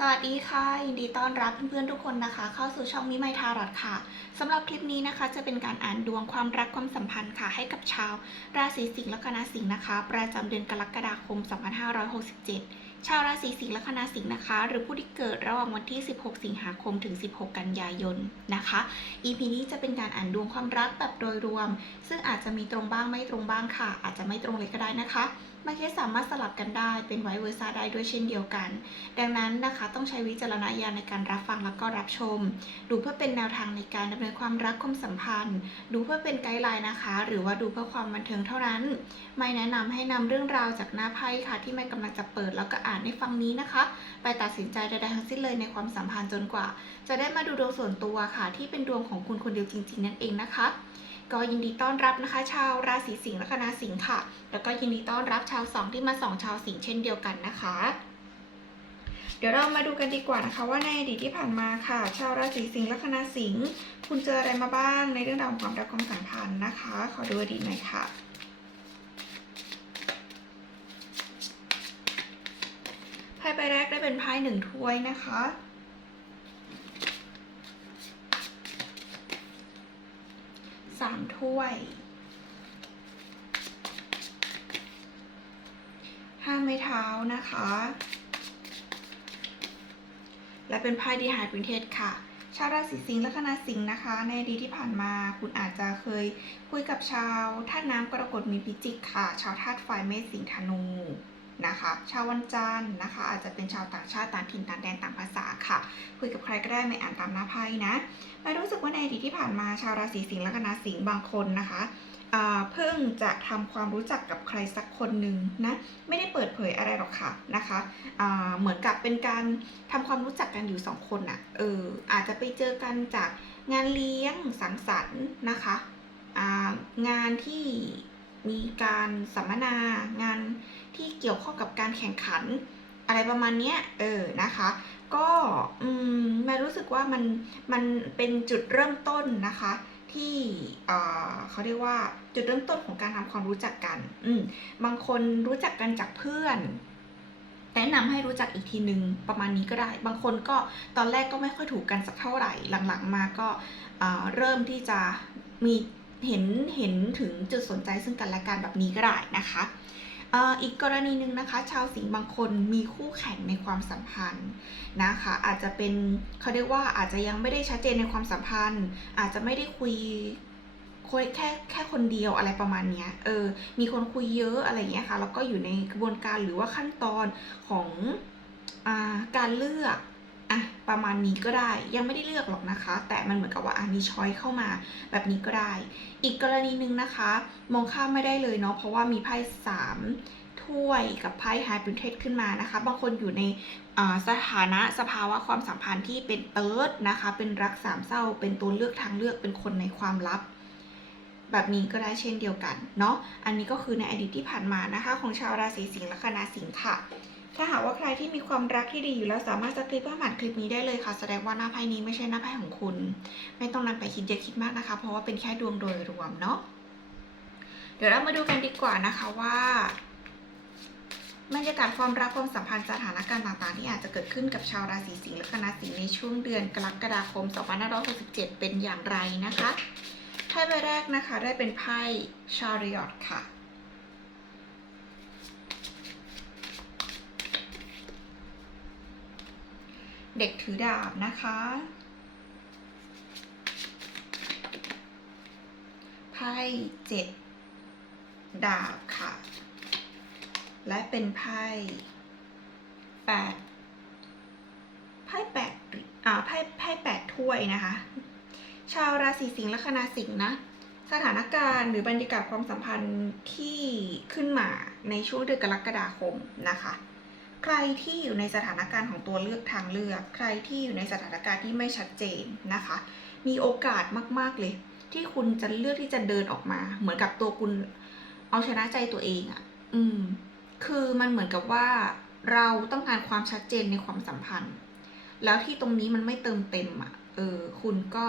สวัสดีค่ะ ยินดีต้อนรับเพื่อนๆทุกคนนะคะ เข้าสู่ช่องมิไมทารอดค่ะสำหรับคลิปนี้นะคะ จะเป็นการอ่านดวงความรักความสัมพันธ์ค่ะ ให้กับชาว ราศีสิงห์และคณะสิงห์นะคะ ประจำเดือนกรกฎาคม 2567 ชาวราศีสิงห์และคณะสิงห์นะคะ หรือผู้ที่เกิดระหว่างวันที่ 16 สิงหาคมถึง 16 กันยายนนะคะ EP นี้จะเป็นการอ่านดวงความรักแบบโดยรวม ซึ่งอาจจะมีตรงบ้างไม่ตรงบ้างค่ะ อาจจะไม่ตรงเลยก็ได้นะคะไม่ใช่สามารถสลับกันได้เป็นไวเวอร์ซ่าได้ด้วยเช่นเดียวกัน ดังนั้นนะคะต้องใช้วิจารณญาณในการรับฟังแล้วก็รับชม ดูเพื่อเป็นแนวทางในการดำเนินความรักความสัมพันธ์ ดูเพื่อเป็นไกด์ไลน์นะคะ หรือว่าดูเพื่อความบันเทิงเท่านั้น ไม่แนะนำให้นำเรื่องราวจากหน้าไพ่ค่ะที่ไม่กำลังจะเปิดแล้วก็อ่านให้ฟังนี้นะคะ ไปตัดสินใจใดๆทั้งสิ้นเลยในความสัมพันธ์จนกว่า จะได้มาดูดวงส่วนตัวค่ะ ที่เป็นดวงของคุณคนเดียวจริง ๆ นั่นเองนะคะ ก็ยินดีต้อนรับนะคะ ชาวราศีสิงห์และคณะสิงห์ค่ะ แล้วก็ยินดีต้อนรับชาวสองที่มาส่องชาวสิงห์เช่นเดียวกันนะคะเดี๋ยวเรามาดูกันดีกว่านะคะว่าในอดีตที่ผ่านมาค่ะ ชาวราศีสิงห์และคณะสิงห์คุณเจออะไรมาบ้างในเรื่องราวของความรักความสัมพันธ์นะคะ ขอดูอดีตหน่อยค่ะ ไพ่ใบ แรกได้เป็นไพ่หนึ่งถ้วยนะคะ สามถ้วย ห้าไม้เท้านะคะ และเป็นไพ่ดีหายพินเทศค่ะชาวราศีสิงห์และคณะสิงห์นะคะ ในอดีตที่ผ่านมาคุณอาจจะเคยคุยกับชาวธาตุน้ำกรกฎมีพิจิกค่ะ ชาวธาตุไฟเมษสิงห์ธนู นะคะ ชาววันจันทร์นะคะ อาจจะเป็นชาวต่างชาติต่างถิ่นต่างแดนต่างภาษาค่ะ คุยกับใครก็ได้ไม่อ่านตามหน้าไพ่นะไม่รู้สึกว่าในอดีตที่ผ่านมาชาวราศีสิงห์และคณะสิงห์บางคนนะคะเพิ่งจะทำความรู้จักกับใครสักคนหนึ่งนะไม่ได้เปิดเผยอะไรหรอกค่ะนะคะเหมือนกับเป็นการทำความรู้จักกันอยู่สองคนน่ะเอออาจจะไปเจอกันจากงานเลี้ยงสังสรรค์นะคะงานที่มีการสัมมนางาน ที่เกี่ยวข้องกับการแข่งขันอะไรประมาณเนี้ยเออนะคะ ก็อืมแม่รู้สึกว่ามันมันเป็นจุดเริ่มต้นนะคะ ที่เอ่อเขาเรียกว่าจุดเริ่มต้นของการทำความรู้จักกันอืมบางคนรู้จักกันจากเพื่อนแนะนำให้รู้จักอีกทีนึงประมาณนี้ก็ได้ บางคนก็ตอนแรกก็ไม่ค่อยถูกกันสักเท่าไหร่ หลังๆมาก็เอ่อเริ่มที่จะมีเห็นเห็นถึงจุดสนใจซึ่งกันและกันแบบนี้ก็ได้นะคะ อีกกรณีหนึ่งนะคะ ชาวสิงห์บางคนมีคู่แข่งในความสัมพันธ์นะคะ อาจจะเป็นเขาเรียกว่าอาจจะยังไม่ได้ชัดเจนในความสัมพันธ์ อาจจะไม่ได้คุยคุยแค่แค่คนเดียวอะไรประมาณเนี้ย เออ มีคนคุยเยอะอะไรอย่างเงี้ยค่ะ แล้วก็อยู่ในกระบวนการหรือว่าขั้นตอนของอาการเลือก อะประมาณนี้ก็ได้ยังไม่ได้เลือกหรอกนะคะ แต่มันเหมือนกับว่าอะมีช้อยเข้ามาแบบนี้ก็ได้ อีกกรณีหนึ่งนะคะ มองข้ามไม่ได้เลยเนาะเพราะว่ามีไพ่สามถ้วยกับไพ่ไฮบริเทสขึ้นมานะคะ บางคนอยู่ในสถานะสภาวะความสัมพันธ์ที่เป็นเติร์ดนะคะ เป็นรักสามเศร้า เป็นตัวเลือกทางเลือกเป็นคนในความลับ แบบนี้ก็ได้เช่นเดียวกันเนาะอันนี้ก็คือในอดีตที่ผ่านมานะคะ ของชาวราศีสิงห์และคณะสิงห์ค่ะ ถ้าหากว่าใครที่มีความรักที่ดีอยู่แล้วสามารถสคริปต์ผ่านคลิปนี้ได้เลยค่ะ แสดงว่าหน้าไพ่นี้ไม่ใช่หน้าไพ่ของคุณ ไม่ต้องนำไปคิดเยอะคิดมากนะคะ เพราะว่าเป็นแค่ดวงโดยรวมเนาะเดี๋ยวเรามาดูกันดีกว่านะคะว่าบรรยากาศความรักความสัมพันธ์สถานการณ์ต่าง ๆ ที่อาจจะเกิดขึ้นกับชาวราศีสิงห์และคณะสิงห์ในช่วงเดือนกรกฎาคม 2567 เป็นอย่างไรนะคะ ไพ่ใบแรกนะคะได้เป็นไพ่ชาริอตค่ะ เด็กถือดาบนะคะ ไพ่เจ็ดดาบค่ะ และเป็นไพ่แปดไพ่แปดอ่าไพ่ไพ่แปดถ้วยนะคะ ชาวราศีสิงห์ละคณะสิงห์นะสถานการณ์หรือบรรยากาศความสัมพันธ์ที่ขึ้นมาในช่วงเดือนกรกฎาคมนะคะ ใครที่อยู่ในสถานการณ์ของตัวเลือกทางเลือก ใครที่อยู่ในสถานการณ์ที่ไม่ชัดเจนนะคะ มีโอกาสมาก ๆ เลย ที่คุณจะเลือกที่จะเดินออกมา เหมือนกับตัวคุณเอาชนะใจตัวเองอะ่ะ อืม คือมันเหมือนกับว่าเราต้องการความชัดเจนในความสัมพันธ์ แล้วที่ตรงนี้มันไม่เติมเต็มอะ่ะ เออ คุณก็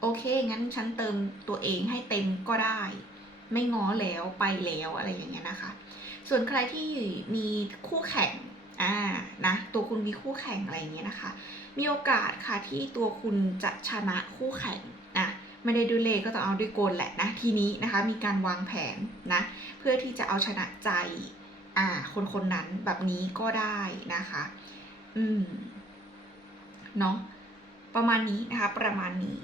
โอเค งั้นฉันเติมตัวเองให้เต็มก็ได้ ไม่ง้อแล้วไปแล้วอะไรอย่างเงี้ยนะคะ ส่วนใครที่มีคู่แข่ง อ่านะตัวคุณมีคู่แข่งอะไรอย่างเงี้ยนะคะ มีโอกาสค่ะที่ตัวคุณจะชนะคู่แข่งนะไม่ได้ด้วยเลก็ต้องเอาด้วยกลแหละนะทีนี้นะคะมีการวางแผนนะเพื่อที่จะเอาชนะใจอ่าคนคนนั้นแบบนี้ก็ได้นะคะ อืมเนาะประมาณนี้นะคะประมาณนี้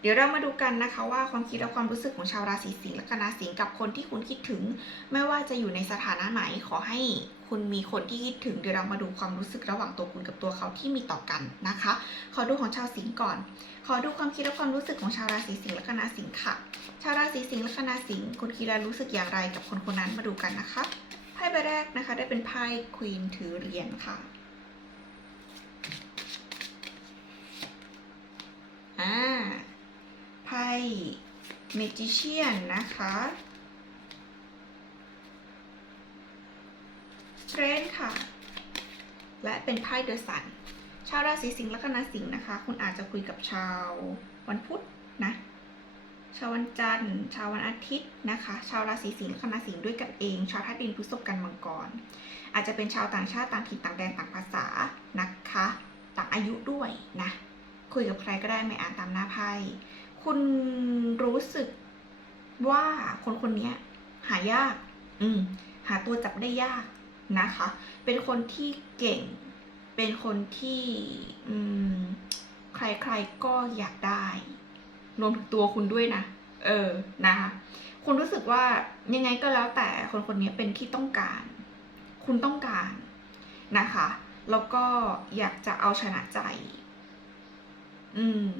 เดี๋ยวเรามาดูกันนะคะว่าความคิดและความรู้สึกของชาวราศีสิงห์และคณะสิงห์กับคนที่คุณคิดถึง ไม่ว่าจะอยู่ในสถานะไหนขอให้ คุณมีคนที่คิดถึงเดี๋ยวเรามาดูความรู้สึกระหว่างตัวคุณกับตัวเขาที่มีต่อกันนะคะ ขอดูของชาวสิงห์ก่อน ขอดูความคิดและความรู้สึกของชาวราศีสิงห์และคณะสิงห์ค่ะ ชาวราศีสิงห์และคณะสิงห์คุณคิดและรู้สึกอย่างไรกับคนคนนั้นมาดูกันนะคะไพ่ใบแรกนะคะ ได้เป็นไพ่ควีนถือเหรียญค่ะอ่าไพ่เมจิเชียนนะคะ เตรนค่ะ และเป็นไพ่เดอะสัน ชาวราศีสิงห์ละคณะสิงห์นะคะ คุณอาจจะคุยกับชาววันพุธนะ ชาววันจันทร์ ชาววันอาทิตย์นะคะ ชาวราศีสิงห์ละคณะสิงห์ด้วยกันเอง ชาวธาตุดินพฤษภกันมังกร อาจจะเป็นชาวต่างชาติต่างถิ่นต่างแดนต่างภาษานะคะ ต่างอายุด้วยนะ คุยกับใครก็ได้ไม่อ่านตามหน้าไพ่ คุณรู้สึกว่าคนคนนี้หายาก อืม หาตัวจับได้ยาก นะคะ เป็นคนที่เก่ง เป็นคนที่อืมใครๆก็อยากได้ รวมถึงตัวคุณด้วยนะ เออ นะคะ คุณรู้สึกว่ายังไงก็แล้วแต่คนคนนี้เป็นที่ต้องการ คุณต้องการนะคะ แล้วก็อยากจะเอาชนะใจ อืม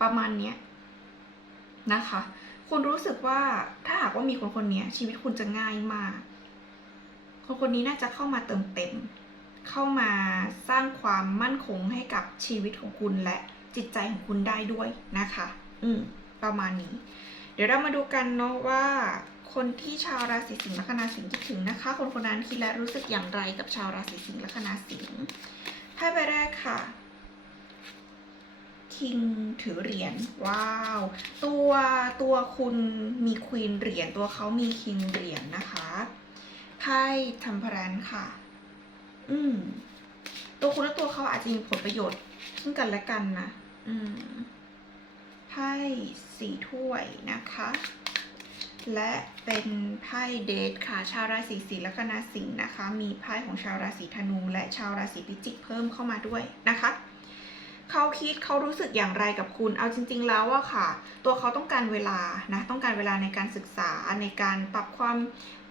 ประมาณเนี้ยนะคะ คุณรู้สึกว่าถ้าหากว่ามีคนคนนี้ชีวิตคุณจะง่ายมาก คนคนนี้น่าจะเข้ามาเติมเต็ม เข้ามาสร้างความมั่นคงให้กับชีวิตของคุณและจิตใจของคุณได้ด้วยนะคะ อืม ประมาณนี้ เดี๋ยวเรามาดูกันเนาะว่า คนที่ชาวราศีสิงห์และคณะสิงห์คิดถึงนะคะ คนคนนั้นคิดและรู้สึกอย่างไรกับชาวราศีสิงห์และคณะสิงห์ไพ่ใบแรกค่ะคิงถือเหรียญว้าว ตัวตัวคุณมีควีนเหรียญตัวเขามีคิงเหรียญนะคะ ไพ่ทัมเพรันค่ะ อืม ตัวคุณและตัวเขาอาจจะมีผลประโยชน์ซึ่งกันและกันนะ อืม ไพ่สีถ้วยนะคะ และเป็นไพ่เดทค่ะ ชาวราศีสิงห์และคณะสิงห์นะคะ มีไพ่ของชาวราศีธนู และชาวราศีพิจิกเพิ่มเข้ามาด้วยนะคะ เขาคิดเขารู้สึกอย่างไรกับคุณ เอาจริง ๆ แล้วอะค่ะ ตัวเขาต้องการเวลานะ ต้องการเวลาในการศึกษาในการปรับความ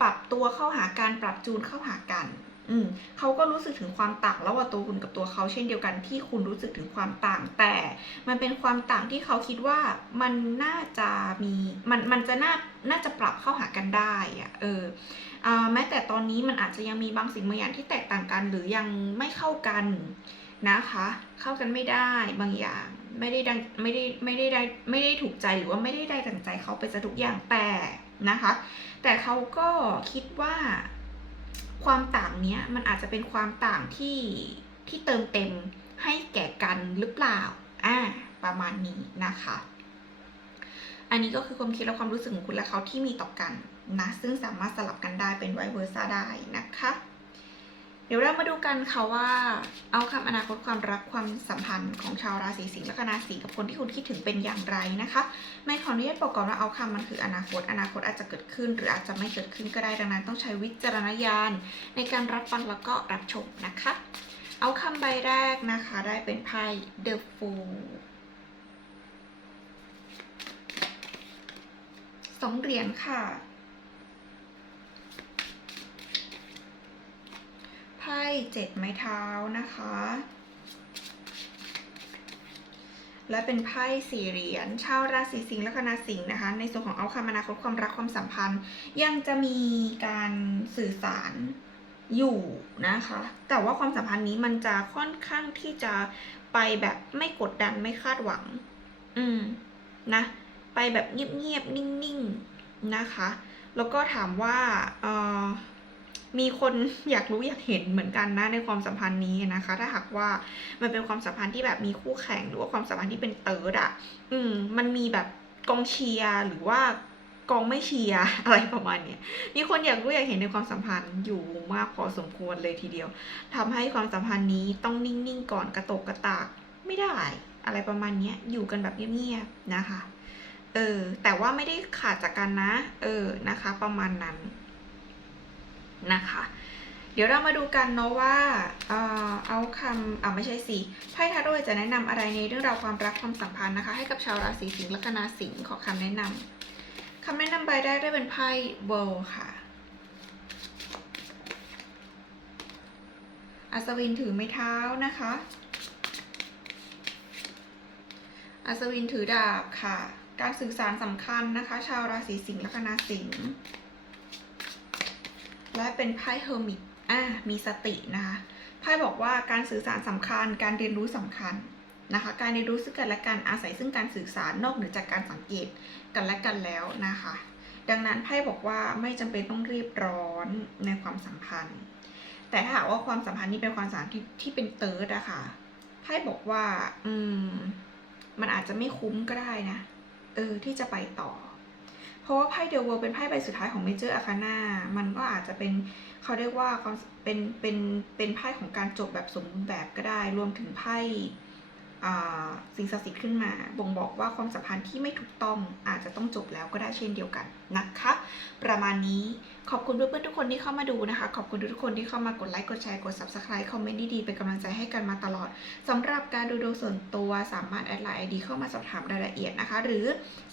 ปรับตัวเข้าหาการปรับจูนเข้าหากัน อืมเขาก็รู้สึกถึงความต่างระหว่างตัวคุณกับตัวเขาเช่นเดียวกันที่คุณรู้สึกถึงความต่าง แต่มันเป็นความต่างที่เขาคิดว่ามันน่าจะมีมันมันจะน่าน่าจะปรับเข้าหากันได้อะเอออ่าแม้แต่ตอนนี้มันอาจจะยังมีบางสิ่งบางอย่างที่แตกต่างกันหรือยังไม่เข้ากัน นะคะ เข้ากันไม่ได้บางอย่างไม่ได้ดังไม่ได้ไม่ได้ได้ไม่ได้ถูกใจหรือว่าไม่ได้ได้ดังใจเขาไปซะทุกอย่างแต่นะคะ แต่เขาก็คิดว่าความต่างเนี้ยมันอาจจะเป็นความต่างที่ที่เติมเต็มให้แก่กันหรือเปล่าอ่าประมาณนี้นะคะ อันนี้ก็คือความคิดและความรู้สึกของคุณและเขาที่มีต่อกันนะซึ่งสามารถสลับกันได้เป็นไวเวอร์ซ่าได้นะคะ เดี๋ยวเรามาดูกันค่ะว่า เอาคำอนาคตความรักความสัมพันธ์ของชาวราศีสิงห์และคณะสิกับคนที่คุณคิดถึงเป็นอย่างไรนะคะ ไม่ขออนุญาตบอกก่อนว่าเอาคำมันคืออนาคต อนาคตอาจจะเกิดขึ้น หรืออาจจะไม่เกิดขึ้นก็ได้ดังนั้นต้องใช้วิจารณญาณในการรับฟังแล้วก็รับชมนะคะ เอาคำใบแรกนะคะได้เป็นไพ่ The Fool สองเหรียญค่ะ ไพ่เจ็ดไม้เท้านะคะ และเป็นไพ่สี่เหรียญชาวราศีสิงห์และคณะสิงห์นะคะ ในส่วนของเอาคำอนาคตความรักความสัมพันธ์ ยังจะมีการสื่อสารอยู่นะคะ แต่ว่าความสัมพันธ์นี้มันจะค่อนข้างที่จะไปแบบไม่กดดันไม่คาดหวัง อืมนะ ไปแบบเงียบๆนิ่งๆนะคะ แล้วก็ถามว่าเออ มีคนอยากรู้อยากเห็นเหมือนกันนะในความสัมพันธ์นี้นะคะ ถ้าหากว่ามันเป็นความสัมพันธ์ที่แบบมีคู่แข่งหรือว่าความสัมพันธ์ที่เป็นเติร์ดอะ อืม มันมีแบบกองเชียร์หรือว่ากองไม่เชียร์อะไรประมาณเนี้ยมีคนอยากรู้อยากเห็นในความสัมพันธ์อยู่มากพอสมควรเลยทีเดียวทำให้ความสัมพันธ์นี้ต้องนิ่งๆก่อนกระตกกระตากไม่ได้ อะไรประมาณเนี้ยอยู่กันแบบเงียบๆนะคะ เออ แต่ว่าไม่ได้ขาดจากกันนะ เออนะคะ ประมาณนั้น นะคะ เดี๋ยวเรามาดูกันเนาะว่าเอาคำอ่าไม่ใช่สิไพ่ทาโร่จะแนะนำอะไรในเรื่องราวความรักความสัมพันธ์นะคะ ให้กับชาวราศีสิงห์ลัคนาสิงห์ขอคำแนะนำคำแนะนำใบแรกได้เป็นไพ่เวิลค่ะอัศวินถือไม้เท้านะคะ อัศวินถือดาบค่ะ การสื่อสารสำคัญนะคะ ชาวราศีสิงห์ลัคนาสิงห์ และเป็นไพ่เฮอร์มิตอ่ามีสตินะคะไพ่บอกว่าการสื่อสารสำคัญ การเรียนรู้สำคัญนะคะ การเรียนรู้ซึ่งกันและกันอาศัยซึ่งการสื่อสารนอกเหนือจากการสังเกตกันและกันแล้วนะคะ ดังนั้นไพ่บอกว่าไม่จำเป็นต้องรีบร้อนในความสัมพันธ์ แต่ถ้าหากว่าความสัมพันธ์นี้เป็นความสัมพันธ์ที่ที่เป็นเติร์ดอะค่ะไพ่บอกว่า อืม มันอาจจะไม่คุ้มก็ได้นะ เออ ที่จะไปต่อ เพราะว่าไพ่เดลเวลเป็นไพ่ใบสุดท้ายของเมเจอร์อาคาน่ามันก็อาจจะเป็นเขาเรียกว่าเป็นเป็นเป็นไพ่ของการจบแบบสมบูรณ์แบบก็ได้ รวมถึงไพ่ สิ่งศักดิ์สิทธิ์ขึ้นมา บ่งบอกว่าความสัมพันธ์ที่ไม่ถูกต้องอาจจะต้องจบแล้วก็ได้เช่นเดียวกันนะคะ ประมาณนี้ขอบคุณเพื่อนๆทุกคนที่เข้ามาดูนะคะ ขอบคุณทุกคนที่เข้ามากดไลค์ กดแชร์ กด subscribe คอมเมนต์ดีๆ เป็นกำลังใจให้กันมาตลอดสำหรับการดูดวงส่วนตัวสามารถแอดไลน์ไอดีเข้ามาสอบถามรายละเอียดนะคะ หรือ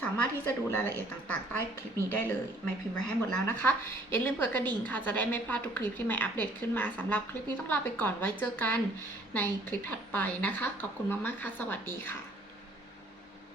สามารถที่จะดูรายละเอียดต่างๆ ใต้คลิปนี้ได้เลยไม่พิมพ์ไว้ให้หมดแล้วนะคะ อย่าลืมเปิดกระดิ่งค่ะจะได้ไม่พลาดทุกคลิปที่ไม่อัปเดตขึ้นมาสำหรับคลิปนี้ต้องลาไปก่อนไว้เจอกันในคลิปถัดไปนะคะ ขอบคุณมากๆค่ะสวัสดีค่ะ